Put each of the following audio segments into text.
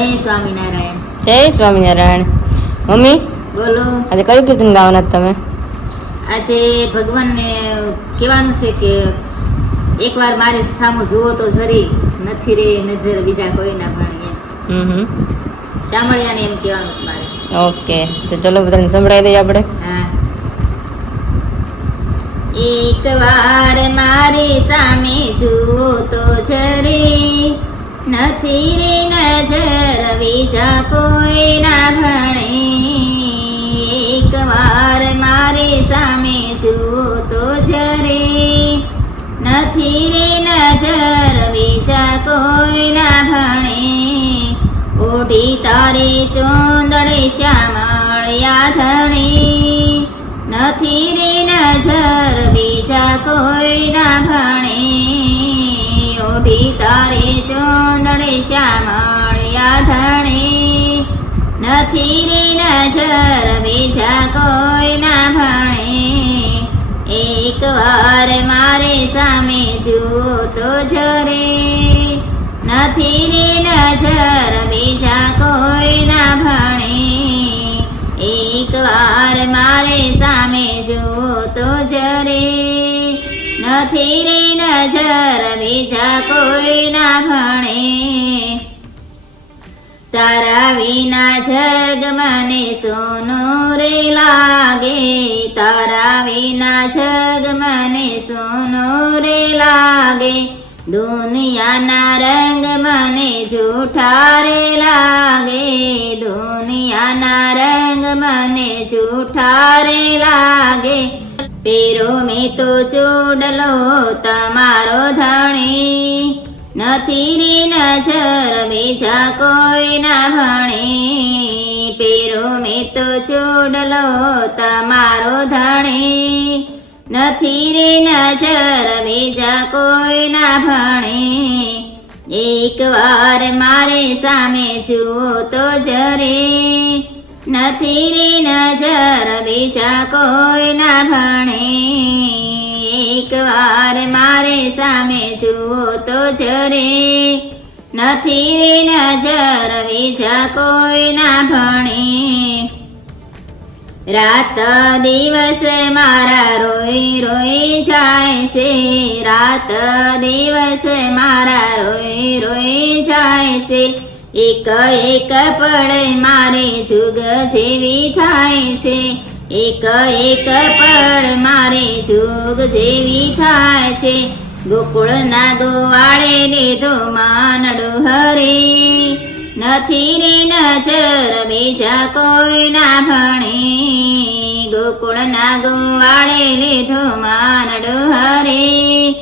જય સ્વામિનારાયણ. જય સ્વામિનારાયણ. મમ્મી? બોલો. આજે કયું કીર્તન ગાવાના તમે? આજે ભગવાનને કહેવાનું છે કે એકવાર મારે સામું જુઓ તો જરી નથી રે નજર બીજા કોઈ ના ભણી એમ. હમ હમ. એમ કહેવાનું છે મારે. ઓકે તો ચલો બધાને સંભળાવી દઈએ આપણે. હા. એકવાર મારી સામે જુઓ તો જરી નથી રે નજર બીજા કોઈ ના ભણે એકવાર મારી સામે જુઓ તો જરે. નથી રે નજર બીજા કોઈ ના ભણે ઓઢી તારે ચોંદડે શ્યામળિયા ધણી. નથી રે નજર બીજા કોઈ ના ભણે ઓઢી તારે ચોંદડે શ્યામળિયા ધણી. નથી રે નજર બીજા કોઈ ના ભણે. એક વાર મારે સામે જુઓ તો જરે. નથી રે નજર બીજા કોઈ ના ભણે. એક વાર મારે સામે જુઓ તો જરે. નથી રે નજર બીજા કોઈ ના ભણે. તારા વિના જગ મને સોનું રે લાગે. તારા વિના જગ મને સોનું રે લાગે. દુનિયાના રંગ મને જૂઠા રે લાગે. દુનિયાના રંગ મને જૂઠા રે લાગે. પેરો મેં તો ચૂડલો તમારો ધણી. નથી રે નજર બીજા કોઈ ના ભણે. પેરો મેં તો ચૂડલો તમારો ધણી. નથી રે નજર બીજા કોઈ ના ભણે. એક વાર મારે સામે જુઓ તો જરે. નથી રે નજર બીજા કોઈ ના ભણે. એક વાર મારે સામે જુઓ તો જરે. નથી રે નજર બીજા કોઈ ના ભણે. રાત દિવસ મારા રોઈ રોઈ જાય છે. રાત દિવસ મારા રોઈ રોઈ જાય છે. એક એક પળ મારે જુગ જેવી થાય છે. એક એક પળ મારે જુગ જેવી થાય છે. ગોકુળના ગોવાળે લીધો માનડું હરી. નથી રે નજર બીજા કોઈ ના ભણે. ગોકુળના ગોવાળે લીધો માનડો હરે.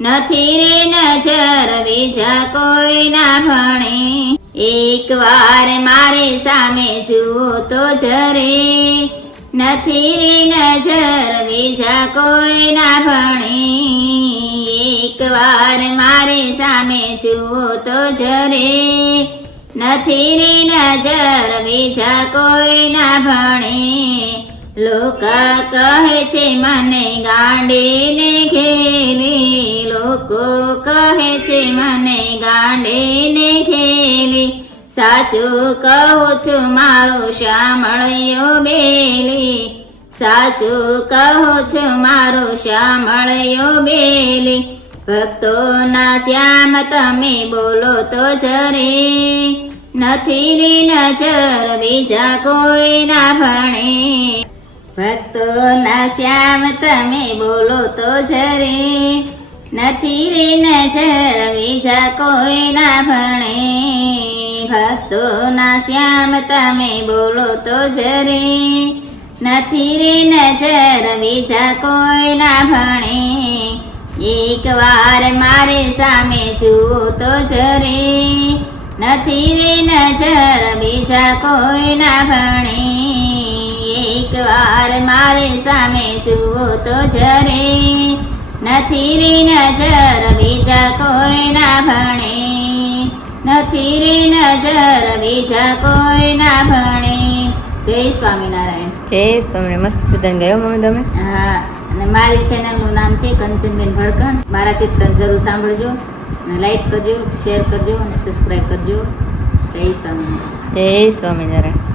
નથી રે નજર બીજા કોઈ ના ભણે. એક વાર મારે સામે જુઓ તો જરે. નથી રે નજર બીજા કોઈ ના ભણે. એક વાર મારે સામે જુઓ તો જરે. નથી રે નજર બીજા કોઈ ના ભણે. લોક કહે છે, મને ગાંડીને ખેલી લોકો કહે છે, મને ગાંડીને ખેલી સાચું કહું છું, મારું શામળિયો બેલી. સાચું કહું છું, મારું શામળિયો બેલી. ભક્તોના શ્યામ તમે બોલો તો જરે. નથી રે નજર બીજા કોઈ ના ભણે. ભક્તોના શ્યામ તમે બોલો તો જરે. નથી રે નજર બીજા કોઈ ના ભણે. ભક્તોના શ્યામ તમે બોલો તો જરે. નથી રે નજર બીજા કોઈ ના ભણે. એક વાર મારે સામે જુઓ તો જરે નથી રે નજર, બીજા કોઈ ના ભણે. એક વાર મારે સામે જુઓ તો જરે નથી રે નજર, બીજા કોઈ ના ભણે. નથી રે નજર, બીજા કોઈ ના ભણે. જય સ્વામિનારાયણ. જય સ્વામી મસ્ત કીર્તન ગયો મમ્મી તમે? હા અને મારી ચેનલનું નામ છે કંચનબેન ભડકણ. મારા કીર્તન જરૂર સાંભળજો અને લાઈક કરજો શેર કરજો અને સબસ્ક્રાઈબ કરજો. જય સ્વામી જય સ્વામિનારાયણ.